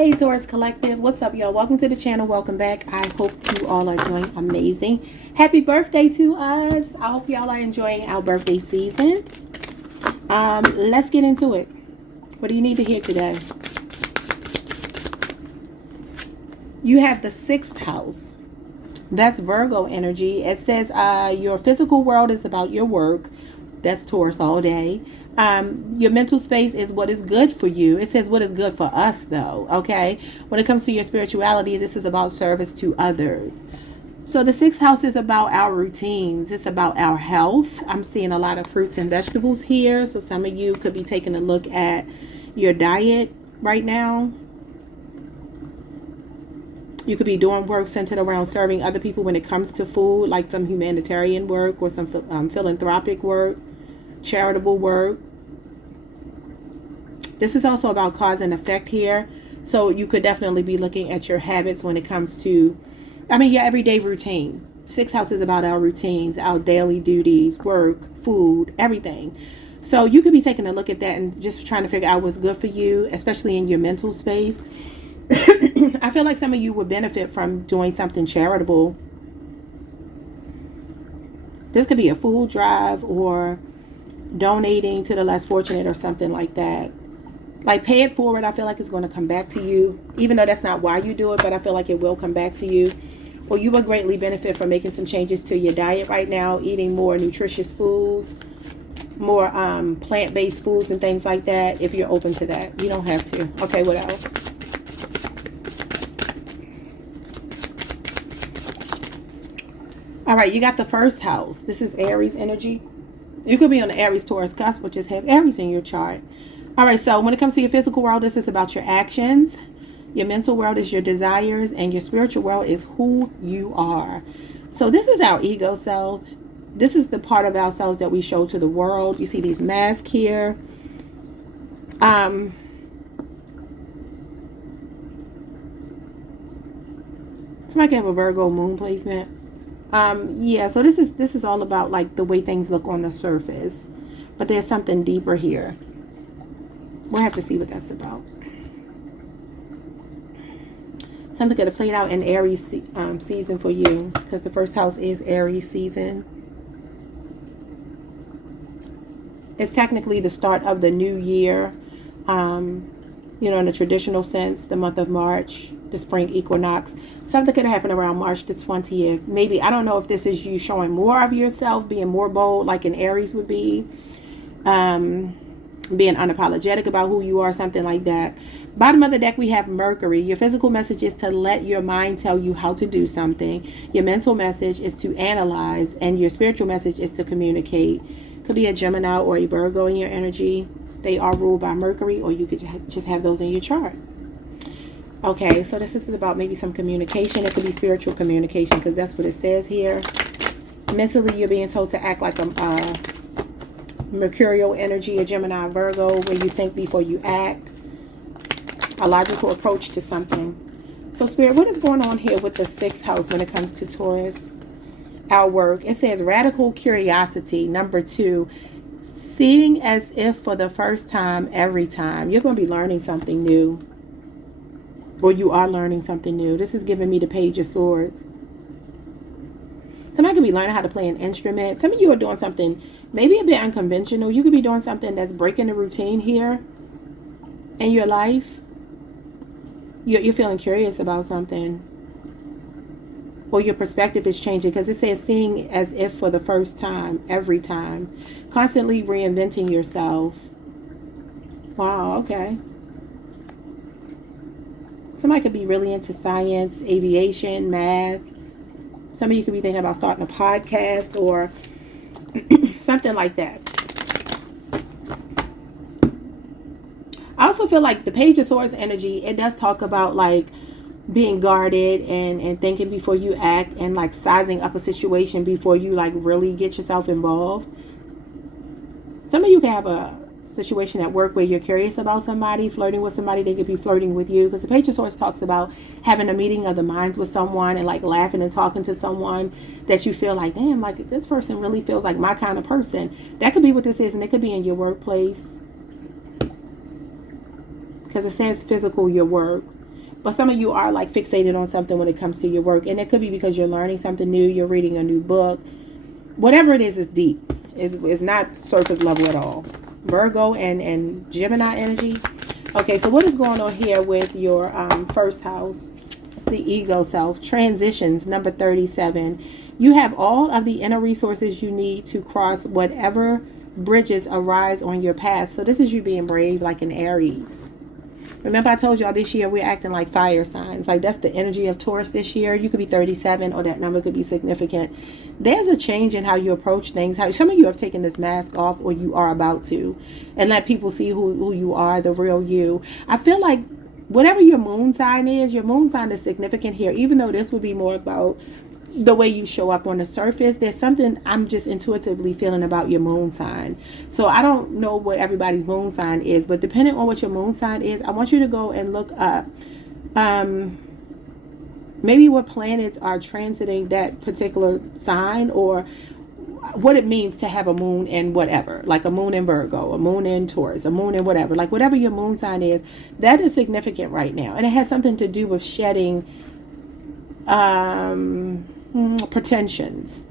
Hey Taurus Collective, what's up y'all? Welcome to the channel, welcome back. I hope you all are doing amazing. Happy birthday to us. I hope y'all are enjoying our birthday season. Let's get into it. What do you need to hear today? You have the 6th house. That's Virgo energy. It says your physical world is about your work. That's Taurus all day. Your mental space is what is good for you. It says what is good for us though, okay? When it comes to your spirituality, this is about service to others. So the 6th house is about our routines. It's about our health. I'm seeing a lot of fruits and vegetables here. So some of you could be taking a look at your diet right now. You could be doing work centered around serving other people when it comes to food, like some humanitarian work or some philanthropic work, charitable work. This is also about cause and effect here. So you could definitely be looking at your habits when it comes to, your everyday routine. 6th house is about our routines, our daily duties, work, food, everything. So you could be taking a look at that and just trying to figure out what's good for you, especially in your mental space. I feel like some of you would benefit from doing something charitable. This could be a food drive or donating to the less fortunate or something like that. Like, pay it forward. I feel like it's going to come back to you, even though that's not why you do it, but I feel like it will come back to you. Or you will greatly benefit from making some changes to your diet right now, eating more nutritious foods, more plant-based foods and things like that, if you're open to that. You don't have to. Okay, what else? All right, you got the 1st house. This is Aries energy. You could be on the Aries Taurus cusp, or just have Aries in your chart. All right, so when it comes to your physical world, this is about your actions. Your mental world is your desires, and your spiritual world is who you are. So this is our ego self. This is the part of ourselves that we show to the world. You see these masks here. Somebody can have a Virgo moon placement. Yeah, so this is all about like the way things look on the surface, but there's something deeper here. We'll have to see what that's about. Something could have played out in Aries season for you, because the 1st house is Aries season. It's technically the start of the new year, in the traditional sense, the month of March, the spring equinox. Something could happen around March the 20th. Maybe, I don't know if this is you showing more of yourself, being more bold like an Aries would be, being unapologetic about who you are, something like that. Bottom of the deck, we have Mercury. Your physical message is to let your mind tell you how to do something. Your mental message is to analyze, and your spiritual message is to communicate. Could be a Gemini or a Virgo in your energy. They are ruled by Mercury, or you could just have those in your chart. Okay, so this is about maybe some communication. It could be spiritual communication, because that's what it says here. Mentally, you're being told to act like a Mercurial energy, a Gemini, Virgo, where you think before you act. A logical approach to something. So Spirit, what is going on here with the 6th house when it comes to Taurus? Our work. It says radical curiosity. Number 2, seeing as if for the first time every time. You're going to be learning something new. Or you are learning something new. This is giving me the Page of Swords. Somebody could be learning how to play an instrument. Some of you are doing something maybe a bit unconventional. You could be doing something that's breaking the routine here in your life. You're feeling curious about something. Or your perspective is changing, because it says seeing as if for the first time, every time. Constantly reinventing yourself. Wow, okay. Somebody could be really into science, aviation, math. Some of you could be thinking about starting a podcast or something like that. I also feel like the Page of Swords energy, it does talk about like being guarded and thinking before you act, and like sizing up a situation before you like really get yourself involved. Some of you can have a situation at work where you're curious about somebody, flirting with somebody. They could be flirting with you, because the Page of Swords talks about having a meeting of the minds with someone and like laughing and talking to someone that you feel like, damn, like this person really feels like my kind of person. That could be what this is, and it could be in your workplace. because it says physical, your work. But some of you are like fixated on something when it comes to your work. And it could be because you're learning something new, you're reading a new book. Whatever it is deep. It's not surface level at all. Virgo and Gemini energy. Okay, so what is going on here with your first house? The ego self. Transitions, number 37. You have all of the inner resources you need to cross whatever bridges arise on your path. So this is you being brave, like an Aries. Remember I told y'all this year we're acting like fire signs. Like that's the energy of Taurus this year. You could be 37 or that number could be significant. There's a change in how you approach things. How some of you have taken this mask off, or you are about to, and let people see who you are, the real you. I feel like whatever your moon sign is significant here, even though this would be more about the way you show up on the surface. There's something I'm just intuitively feeling about your moon sign. So I don't know what everybody's moon sign is, but depending on what your moon sign is, I want you to go and look up maybe what planets are transiting that particular sign, or what it means to have a moon in whatever, like a moon in Virgo, a moon in Taurus, a moon in whatever, like whatever your moon sign is, that is significant right now. And it has something to do with shedding pretensions,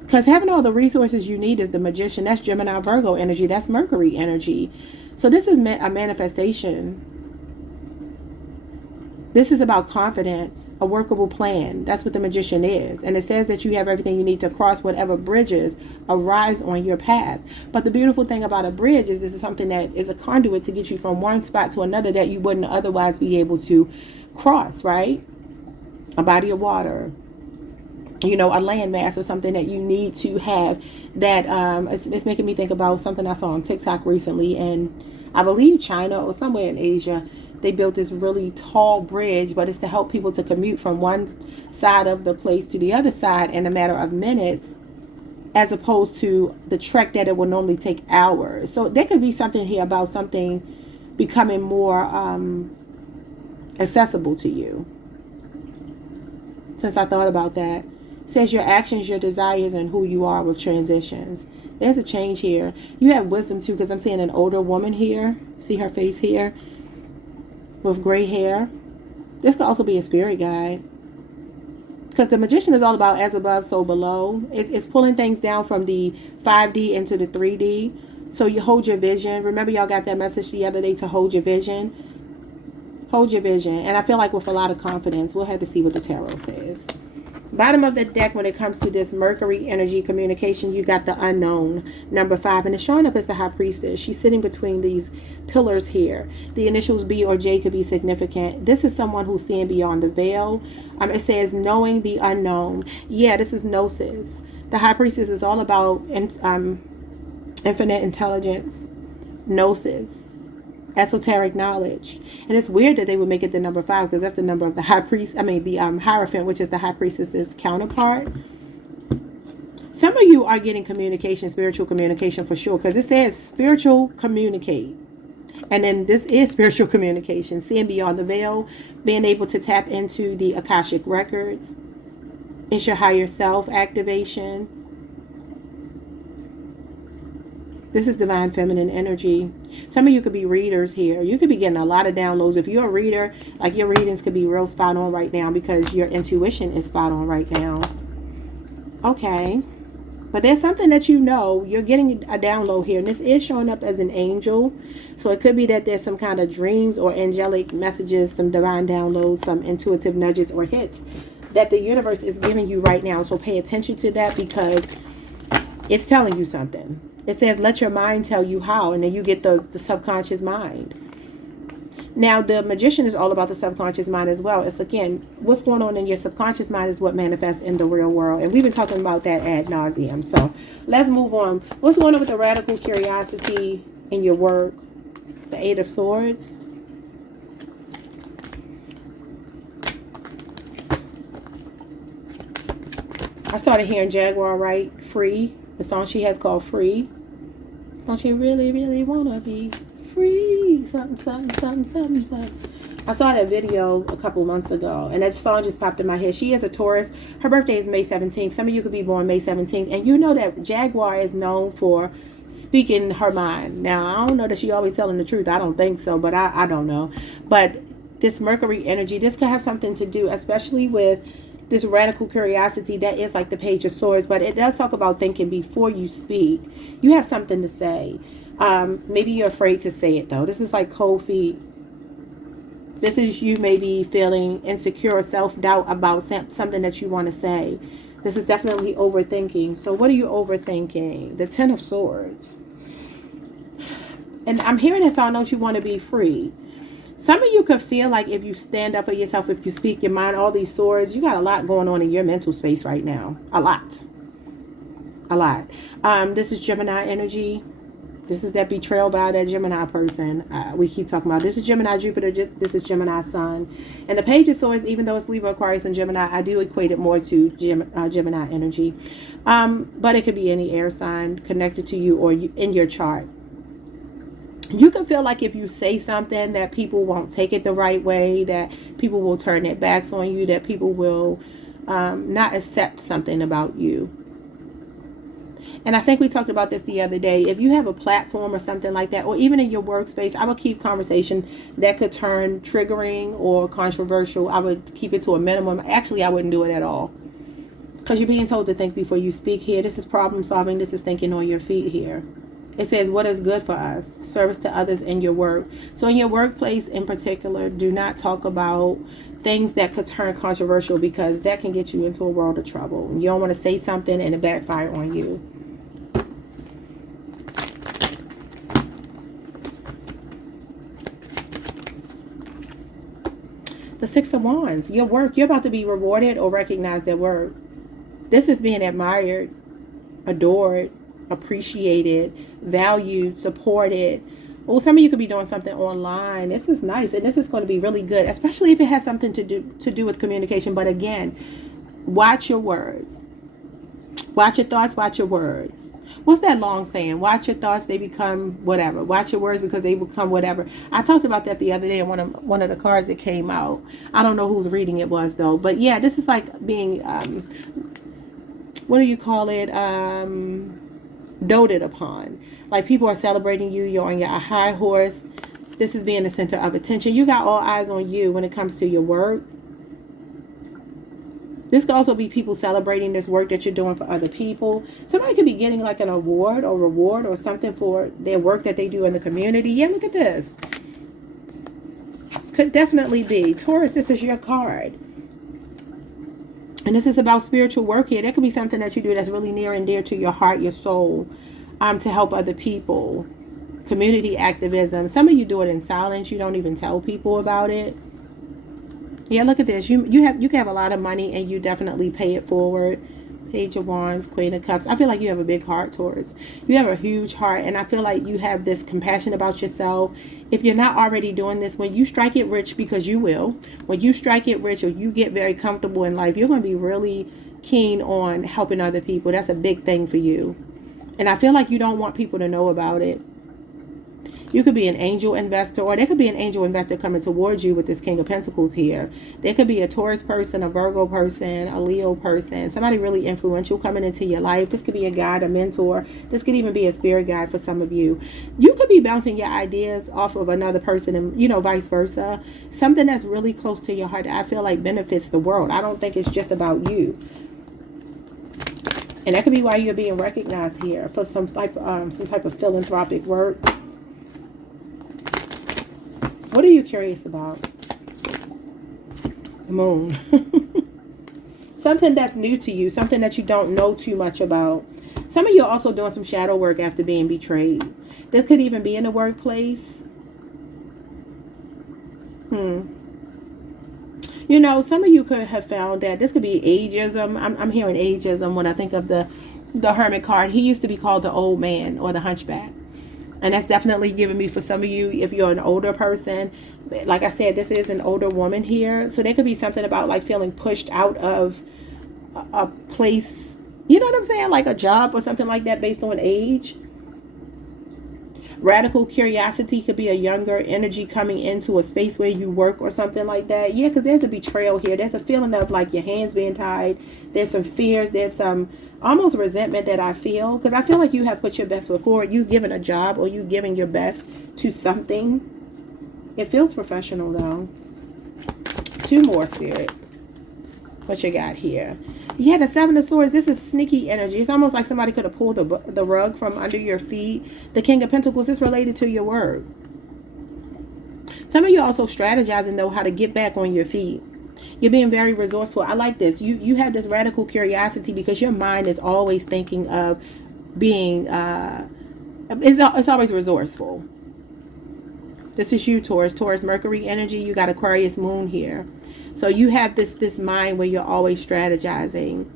because having all the resources you need is the Magician. That's Gemini Virgo energy. That's Mercury energy. So this is a manifestation. This is about confidence, a workable plan. That's what the Magician is. And it says that you have everything you need to cross whatever bridges arise on your path. But the beautiful thing about a bridge is it's something that is a conduit to get you from one spot to another that you wouldn't otherwise be able to cross, right? A body of water, you know, a landmass or something that you need to have. That it's making me think about something I saw on TikTok recently, and I believe China or somewhere in Asia. They built this really tall bridge, but it's to help people to commute from one side of the place to the other side in a matter of minutes, as opposed to the trek that it would normally take hours. So there could be something here about something becoming more accessible to you. Since I thought about that, it says your actions, your desires, and who you are with transitions. There's a change here. You have wisdom too, because I'm seeing an older woman here. See her face here? With gray hair. This could also be a spirit guide, because the Magician is all about as above, so below. It's pulling things down from the 5D into the 3D. So you hold your vision. Remember y'all got that message the other day to hold your vision. Hold your vision. And I feel like with a lot of confidence. We'll have to see what the tarot says. Bottom of the deck, when it comes to this Mercury energy communication, you got the unknown, number 5, and it's showing up as the High Priestess. She's sitting between these pillars here. The initials B or J could be significant. This is someone who's seeing beyond the veil. It says knowing the unknown. Yeah, this is Gnosis. The High Priestess is all about infinite intelligence, Gnosis, esoteric knowledge. And it's weird that they would make it the number 5, because that's the number of the High Priest. The Hierophant, which is the High Priestess's counterpart. Some of you are getting communication, spiritual communication for sure, because it says spiritual communicate. And then this is spiritual communication, seeing beyond the veil, being able to tap into the Akashic records. It's your higher self activation. This is divine feminine energy. Some of you could be readers here. You could be getting a lot of downloads. If you're a reader, like your readings could be real spot on right now, because your intuition is spot on right now. Okay. But there's something that you're getting a download here. And this is showing up as an angel. So it could be that there's some kind of dreams or angelic messages, some divine downloads, some intuitive nudges or hits that the universe is giving you right now. So pay attention to that, because it's telling you something. It says, let your mind tell you how, and then you get the subconscious mind. Now, the Magician is all about the subconscious mind as well. It's, again, what's going on in your subconscious mind is what manifests in the real world. And we've been talking about that ad nauseum. So let's move on. What's going on with the radical curiosity in your work? The Eight of Swords. I started hearing Jaguar write Free. The song she has called Free. Don't you really, really want to be free? Something, something, something, something, something. I saw that video a couple months ago, and that song just popped in my head. She is a Taurus. Her birthday is May 17th. Some of you could be born May 17th. And you know that Jaguar is known for speaking her mind. Now, I don't know that she always telling the truth. I don't think so, but I don't know. But this Mercury energy, this could have something to do, especially with this radical curiosity that is like the Page of Swords, but it does talk about thinking before you speak. You have something to say. Maybe you're afraid to say it though. This is like cold feet. This is you maybe feeling insecure or self-doubt about something that you want to say. This is definitely overthinking. So what are you overthinking? The Ten of Swords. And I'm hearing this, I know you want to be free. Some of you could feel like if you stand up for yourself, if you speak your mind, all these swords, you got a lot going on in your mental space right now. A lot. A lot. This is Gemini energy. This is that betrayal by that Gemini person we keep talking about. This is Gemini Jupiter. This is Gemini Sun. And the Page of Swords, even though it's Libra, Aquarius, and Gemini, I do equate it more to Gemini energy. But it could be any air sign connected to you or in your chart. You can feel like if you say something that people won't take it the right way, that people will turn their backs on you, that people will not accept something about you. And I think we talked about this the other day. If you have a platform or something like that, or even in your workspace, I would keep conversation that could turn triggering or controversial. I would keep it to a minimum. Actually, I wouldn't do it at all. Because you're being told to think before you speak here. This is problem solving. This is thinking on your feet here. It says, what is good for us? Service to others in your work. So in your workplace in particular, do not talk about things that could turn controversial, because that can get you into a world of trouble. You don't want to say something and it backfire on you. The Six of Wands. Your work. You're about to be rewarded or recognized at work. This is being admired, adored, appreciated, valued, supported. Well, some of you could be doing something online. This is nice, and this is going to be really good, especially if it has something to do with communication. But again, watch your words. Watch your thoughts, watch your words. What's that long saying? Watch your thoughts, they become whatever. Watch your words because they become whatever. I talked about that the other day in one of the cards that came out. I don't know whose reading it was though. But yeah, this is like being what do you call it? Doted upon. Like people are celebrating you. You're on your high horse. This is being the center of attention. You got all eyes on you when it comes to your work. This could also be people celebrating this work that you're doing for other people. Somebody could be getting like an award or reward or something for their work that they do in the community. Yeah, look at this. Could definitely be. Taurus, this is your card. And this is about spiritual work here. There could be something that you do that's really near and dear to your heart, your soul, to help other people. Community activism. Some of you do it in silence. You don't even tell people about it. Yeah, look at this. You can have a lot of money and you definitely pay it forward. Page of Wands, Queen of Cups. I feel like you have a big heart, Taurus. You have a huge heart, and I feel like you have this compassion about yourself. If you're not already doing this, when you strike it rich, because you will, when you strike it rich or you get very comfortable in life, you're going to be really keen on helping other people. That's a big thing for you. And I feel like you don't want people to know about it. You could be an angel investor, or there could be an angel investor coming towards you with this King of Pentacles here. There could be a Taurus person, a Virgo person, a Leo person, somebody really influential coming into your life. This could be a guide, a mentor. This could even be a spirit guide for some of you. You could be bouncing your ideas off of another person and, vice versa. Something that's really close to your heart that I feel like benefits the world. I don't think it's just about you. And that could be why you're being recognized here for some type of philanthropic work. What are you curious about? The Moon. Something that's new to you. Something that you don't know too much about. Some of you are also doing some shadow work after being betrayed. This could even be in the workplace. Some of you could have found that this could be ageism. I'm hearing ageism when I think of the Hermit card. He used to be called the old man or the hunchback. And that's definitely giving me for some of you, if you're an older person, like I said, this is an older woman here. So there could be something about like feeling pushed out of a place, you know what I'm saying? Like a job or something like that based on age. Radical curiosity could be a younger energy coming into a space where you work or something like that. Yeah, because there's a betrayal here. There's a feeling of like your hands being tied. There's some fears. There's some almost resentment that I feel. Because I feel like you have put your best foot forward. You've given a job or you've given your best to something. It feels professional though. 2 more, Spirit. What you got here? Yeah, the 7 of Swords. This is sneaky energy. It's almost like somebody could have pulled the rug from under your feet. The King of Pentacles is related to your word. Some of you also strategize and know how to get back on your feet. You're being very resourceful. I like this. You have this radical curiosity because your mind is always thinking of being, it's always resourceful. This is you, Taurus. Taurus Mercury energy. You got Aquarius moon here. So you have this mind where you're always strategizing.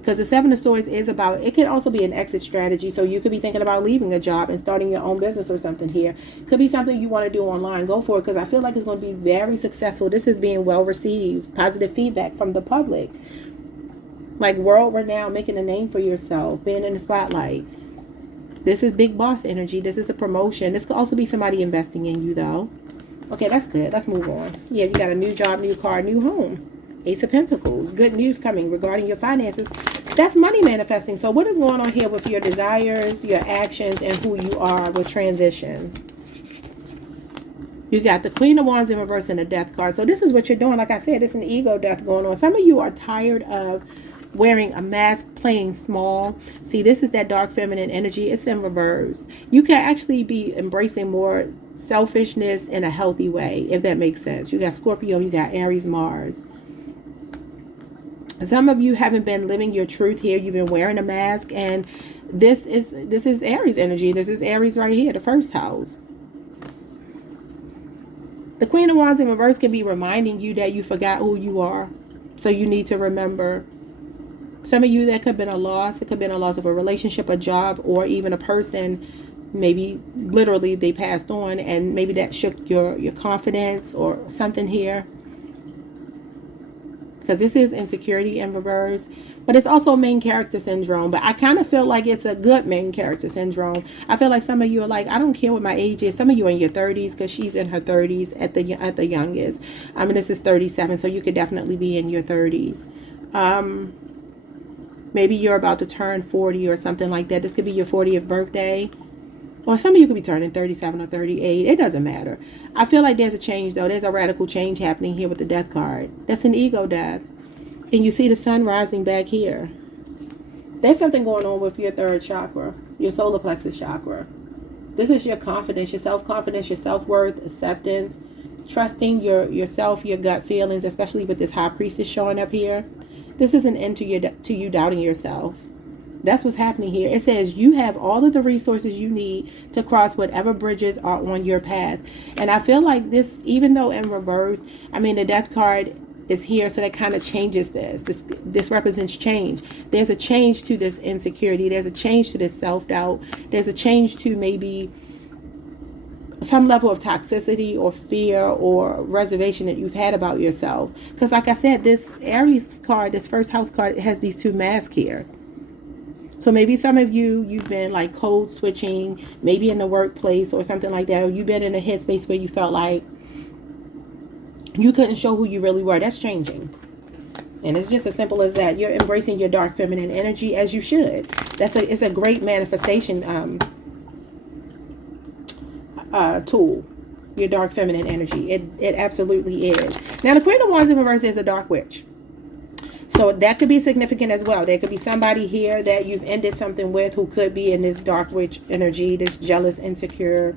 Because the 7 of Swords is about, it could also be an exit strategy. So you could be thinking about leaving a job and starting your own business or something here. Could be something you want to do online. Go for it, because I feel like it's going to be very successful. This is being well received. Positive feedback from the public. Like world renowned, making a name for yourself. Being in the spotlight. This is big boss energy. This is a promotion. This could also be somebody investing in you though. Okay, that's good. Let's move on. Yeah, you got a new job, new car, new home. Ace of Pentacles. Good news coming regarding your finances. That's money manifesting. So what is going on here with your desires, your actions, and who you are with transition? You got the Queen of Wands in reverse and the Death card. So this is what you're doing. Like I said, it's an ego death going on. Some of you are tired of wearing a mask, playing small. See, this is that dark feminine energy. It's in reverse. You can actually be embracing more selfishness in a healthy way, if that makes sense. You got Scorpio, you got Aries, Mars. Some of you haven't been living your truth here. You've been wearing a mask, and this is Aries energy. This is Aries right here, the first house. The Queen of Wands in reverse can be reminding you that you forgot who you are. So you need to remember. Some of you, that could have been a loss. It could have been a loss of a relationship, a job, or even a person. Maybe literally they passed on, and maybe that shook your confidence or something here. Because this is insecurity in reverse. But it's also main character syndrome. But I kind of feel like it's a good main character syndrome. I feel like some of you are like, I don't care what my age is. Some of you are in your 30s, because she's in her 30s at the youngest. I mean, this is 37, so you could definitely be in your 30s. Maybe you're about to turn 40 or something like that. This could be your 40th birthday. Or some of you could be turning 37 or 38. It doesn't matter. I feel like there's a change, though. There's a radical change happening here with the Death card. That's an ego death. And you see the sun rising back here. There's something going on with your 3rd chakra, your solar plexus chakra. This is your confidence, your self-confidence, your self-worth, acceptance, trusting yourself, your gut feelings, especially with this High Priestess showing up here. This is an end to you doubting yourself. That's what's happening here. It says you have all of the resources you need to cross whatever bridges are on your path. And I feel like this, even though in reverse, I mean, the Death card is here, so that kind of changes this. This represents change. There's a change to this insecurity. There's a change to this self-doubt. There's a change to maybe some level of toxicity or fear or reservation that you've had about yourself. Because like I said, this Aries card, this first house card, it has these 2 masks here. So maybe some of you've been like code switching, maybe in the workplace or something like that. Or you've been in a headspace where you felt like you couldn't show who you really were. That's changing. And it's just as simple as that. You're embracing your dark feminine energy, as you should. It's a great manifestation tool, your dark feminine energy. It absolutely is. Now, the Queen of Wands in reverse is a dark witch. So that could be significant as well. There could be somebody here that you've ended something with who could be in this dark witch energy, this jealous, insecure,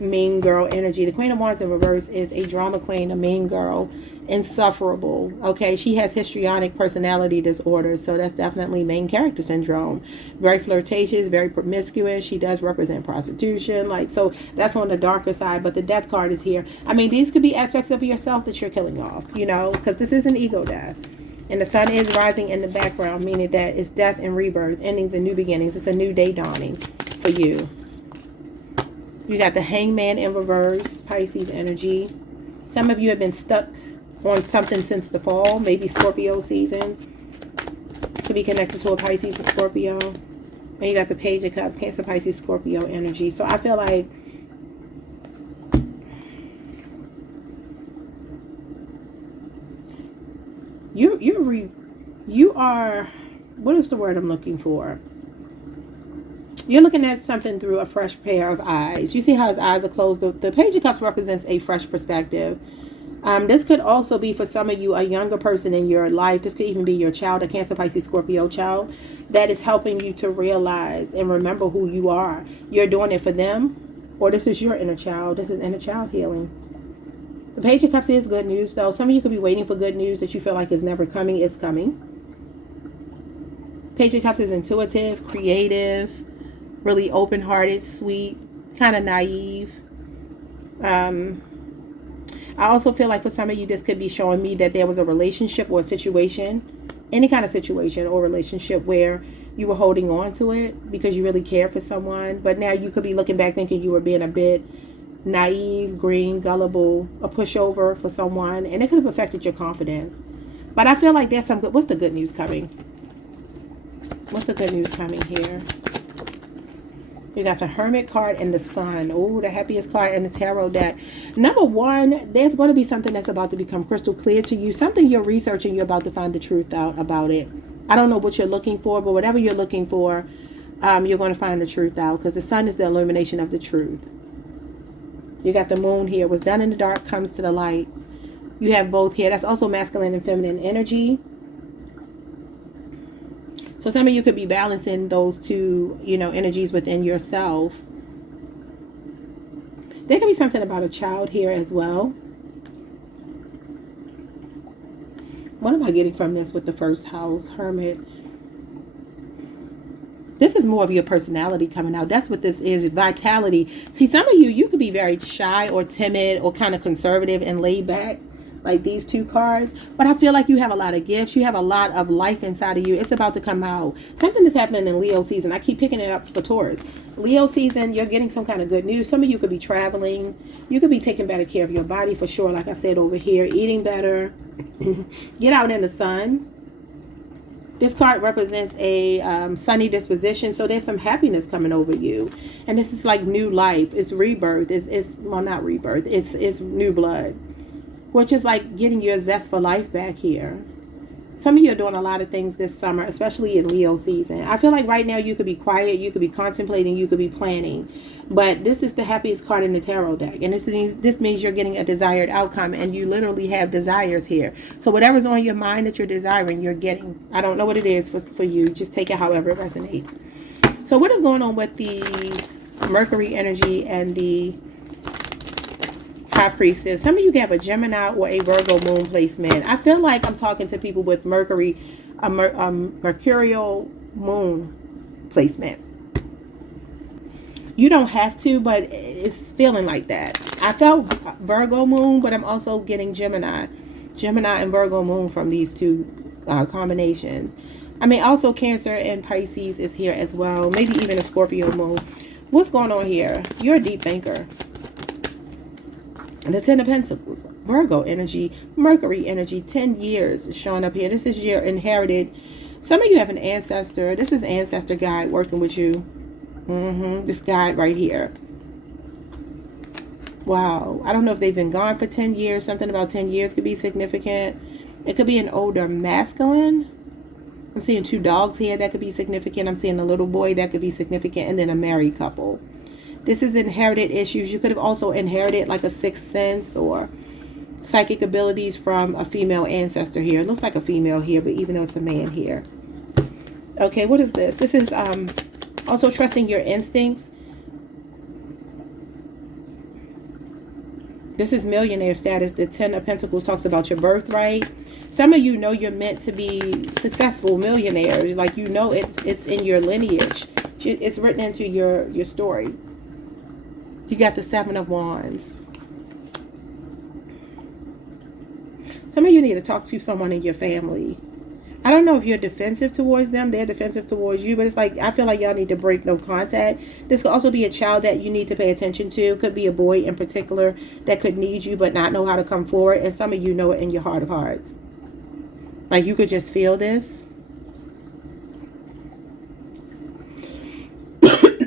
mean girl energy. The Queen of Wands in reverse is a drama queen, a mean girl, insufferable. Okay, she has histrionic personality disorders, so that's definitely main character syndrome. Very flirtatious, very promiscuous. She does represent prostitution, like, so that's on the darker side. But the Death card is here. I mean, these could be aspects of yourself that you're killing off, you know, because this is an ego death. And the sun is rising in the background, meaning that it's death and rebirth, endings and new beginnings. It's a new day dawning for you. You got the Hangman in reverse, Pisces energy. Some of you have been stuck on something since the fall, maybe Scorpio season. Could be connected to a Pisces or Scorpio. And you got the Page of Cups, Cancer, Pisces, Scorpio energy. So I feel like You are, what is the word I'm looking for? You're looking at something through a fresh pair of eyes. You see how his eyes are closed? The Page of Cups represents a fresh perspective. This could also be, for some of you, a younger person in your life. This could even be your child, a Cancer, Pisces, Scorpio child, that is helping you to realize and remember who you are. You're doing it for them, or this is your inner child. This is inner child healing. The Page of Cups is good news, though. Some of you could be waiting for good news that you feel like is never coming. It's coming. Page of Cups is intuitive, creative, really open-hearted, sweet, kind of naive. I also feel like for some of you, this could be showing me that there was a relationship or a situation, any kind of situation or relationship where you were holding on to it because you really cared for someone. But now you could be looking back thinking you were being a bit naive, green, gullible, a pushover for someone. And it could have affected your confidence. But I feel like there's some good. What's the good news coming? What's the good news coming here? You got the Hermit card and the Sun. Oh, the happiest card in the tarot deck. Number one, there's going to be something that's about to become crystal clear to you. Something you're researching, you're about to find the truth out about it. I don't know what you're looking for, but whatever you're looking for, you're going to find the truth out, because the Sun is the illumination of the truth. You got the Moon here. What's done in the dark comes to the light. You have both here. That's also masculine and feminine energy. So some of you could be balancing those two, energies within yourself. There could be something about a child here as well. What am I getting from this with the first house, Hermit? This is more of your personality coming out. That's what this is, vitality. See, some of you could be very shy or timid or kind of conservative and laid back, like these two cards. But I feel like you have a lot of gifts. You have a lot of life inside of you. It's about to come out. Something is happening in Leo season. I keep picking it up for Taurus. Leo season, you're getting some kind of good news. Some of you could be traveling. You could be taking better care of your body for sure. Like I said over here, eating better. Get out in the sun. This card represents a sunny disposition. So there's some happiness coming over you. And this is like new life. It's rebirth. It's well, not rebirth. It's new blood. Which is like getting your zest for life back here. Some of you are doing a lot of things this summer, especially in Leo season. I feel like right now you could be quiet, you could be contemplating, you could be planning. But this is the happiest card in the tarot deck. And this means you're getting a desired outcome, and you literally have desires here. So whatever's on your mind that you're desiring, you're getting. I don't know what it is for you. Just take it however it resonates. So what is going on with the Mercury energy and the High Priestess? Some of you have a Gemini or a Virgo moon placement. I feel like I'm talking to people with Mercury, mercurial moon placement. You don't have to, but it's feeling like that. I felt Virgo moon, but I'm also getting Gemini and Virgo moon from these two combinations. I mean, also Cancer and Pisces is here as well. Maybe even a Scorpio moon. What's going on here? You're a deep thinker. The Ten of Pentacles, Virgo energy, Mercury energy, 10 years is showing up here. This is your inherited. Some of you have an ancestor. This is ancestor guide working with you. This guide right here. Wow. I don't know if they've been gone for 10 years. Something about 10 years could be significant. It could be an older masculine. I'm seeing two dogs here. That could be significant. I'm seeing a little boy. That could be significant. And then a married couple. This is inherited issues. You could have also inherited like a sixth sense or psychic abilities from a female ancestor here. It looks like a female here, but even though it's a man here. Okay, what is this? This is also trusting your instincts. This is millionaire status. The Ten of Pentacles talks about your birthright. Some of you know you're meant to be successful millionaires. Like, you know it's in your lineage. It's written into your story. You got the Seven of Wands. Some of you need to talk to someone in your family. I don't know if you're defensive towards them. They're defensive towards you. But it's like, I feel like y'all need to break no contact. This could also be a child that you need to pay attention to. Could be a boy in particular that could need you but not know how to come forward. And some of you know it in your heart of hearts. Like, you could just feel this.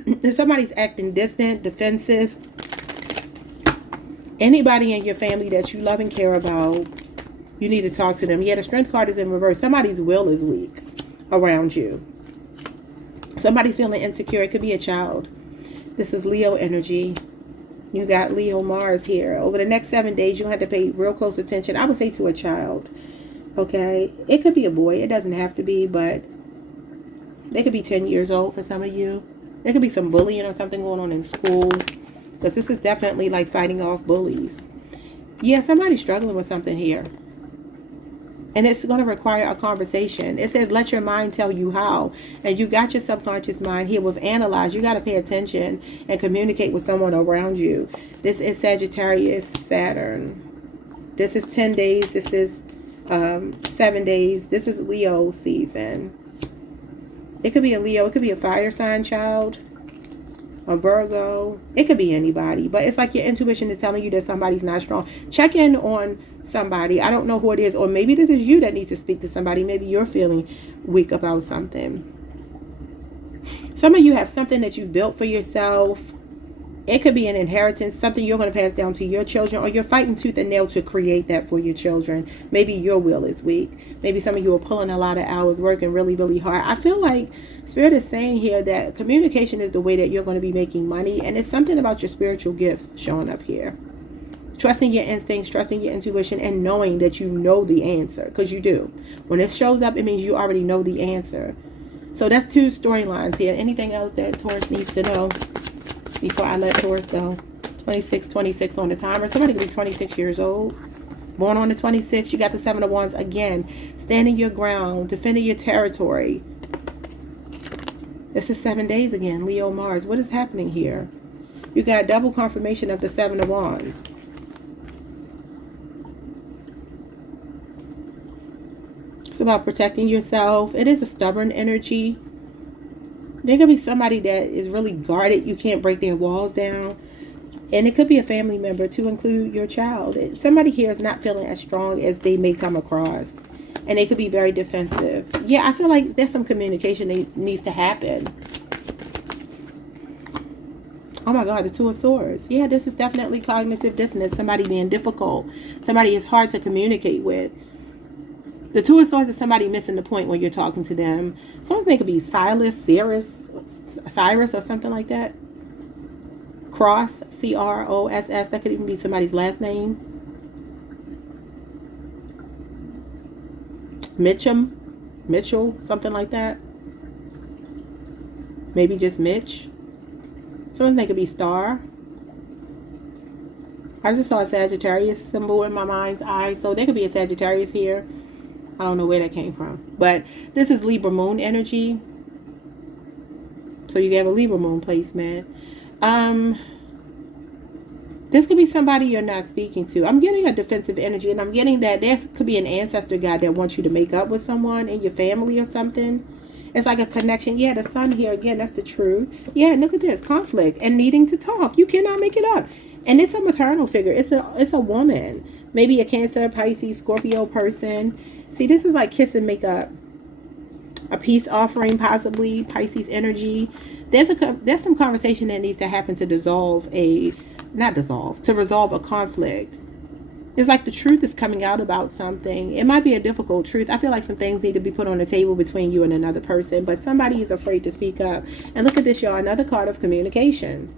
If somebody's acting distant, defensive, anybody in your family that you love and care about, You need to talk to them. Yeah, the Strength card is in reverse. Somebody's will is weak around you. Somebody's feeling insecure. It could be a child. This is Leo energy. You got Leo Mars here. Over the next 7 days, you'll have to pay real close attention. I would say to a child. Okay? It could be a boy. It doesn't have to be, but they could be 10 years old for some of you. There could be some bullying or something going on in school. Because this is definitely like fighting off bullies. Yeah, somebody's struggling with something here. And it's going to require a conversation. It says, let your mind tell you how. And you got your subconscious mind here with analyze. You got to pay attention and communicate with someone around you. This is Sagittarius, Saturn. This is 10 days. This is 7 days. This is Leo season. It could be a Leo. It could be a fire sign child. A Virgo. It could be anybody. But it's like your intuition is telling you that somebody's not strong. Check in on somebody. I don't know who it is. Or maybe this is you that needs to speak to somebody. Maybe you're feeling weak about something. Some of you have something that you built for yourself. It could be an inheritance, something you're going to pass down to your children, or you're fighting tooth and nail to create that for your children. Maybe your will is weak. Maybe some of you are pulling a lot of hours, working really, really hard. I feel like Spirit is saying here that communication is the way that you're going to be making money, and it's something about your spiritual gifts showing up here. Trusting your instincts, trusting your intuition, and knowing that you know the answer, because you do. When it shows up, it means you already know the answer. So that's two storylines here. Anything else that Taurus needs to know before I let Taurus go? 26 on the timer. Somebody could be 26 years old. Born on the 26th. You got the 7 of Wands again. Standing your ground. Defending your territory. This is 7 days again. Leo Mars. What is happening here? You got double confirmation of the 7 of Wands. It's about protecting yourself. It is a stubborn energy. There could be somebody that is really guarded. You can't break their walls down. And it could be a family member, to include your child. Somebody here is not feeling as strong as they may come across. And they could be very defensive. Yeah, I feel like there's some communication that needs to happen. Oh my God, the Two of Swords. Yeah, this is definitely cognitive dissonance. Somebody being difficult. Somebody is hard to communicate with. The Two of Swords is somebody missing the point when you're talking to them. Someone's name could be Cyrus or something like that. Cross, C-R-O-S-S. That could even be somebody's last name. Mitchell, something like that. Maybe just Mitch. Someone's name could be Star. I just saw a Sagittarius symbol in my mind's eye. So there could be a Sagittarius here. I don't know where that came from. But this is Libra Moon energy. So you have a Libra Moon placement. This could be somebody you're not speaking to. I'm getting a defensive energy. And I'm getting that there could be an ancestor guide that wants you to make up with someone in your family or something. It's like a connection. Yeah, the sun here again. That's the truth. Yeah, look at this. Conflict and needing to talk. You cannot make it up. And it's a maternal figure. It's a woman. Maybe a Cancer, Pisces, Scorpio person. See, this is like kiss and make up. A peace offering, possibly. Pisces energy. There's some conversation that needs to happen to resolve a conflict. It's like the truth is coming out about something. It might be a difficult truth. I feel like some things need to be put on the table between you and another person, but somebody is afraid to speak up. And look at this, y'all. Another card of communication.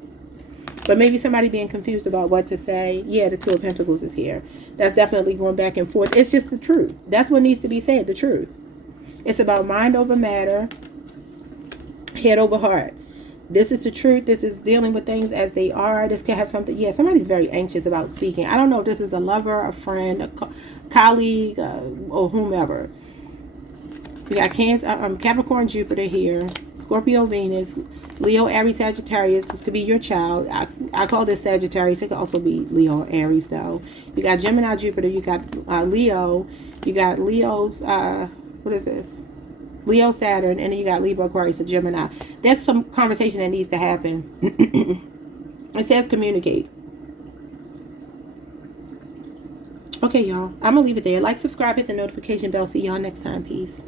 But maybe somebody being confused about what to say. Yeah, the Two of Pentacles is here. That's definitely going back and forth. It's just the truth. That's what needs to be said, the truth. It's about mind over matter, head over heart. This is the truth. This is dealing with things as they are. This could have something. Yeah, somebody's very anxious about speaking. I don't know if this is a lover, a friend, a colleague, or whomever. We got Cancer, Capricorn, Jupiter here. Scorpio, Venus. Leo, Aries, Sagittarius. This could be your child. I call this Sagittarius. It could also be Leo, Aries, though. You got Gemini, Jupiter. You got Leo. You got Leo's, what is this? Leo, Saturn. And then you got Libra, Aquarius, or Gemini. There's some conversation that needs to happen. It says communicate. Okay, y'all. I'm going to leave it there. Like, subscribe, hit the notification bell. See y'all next time. Peace.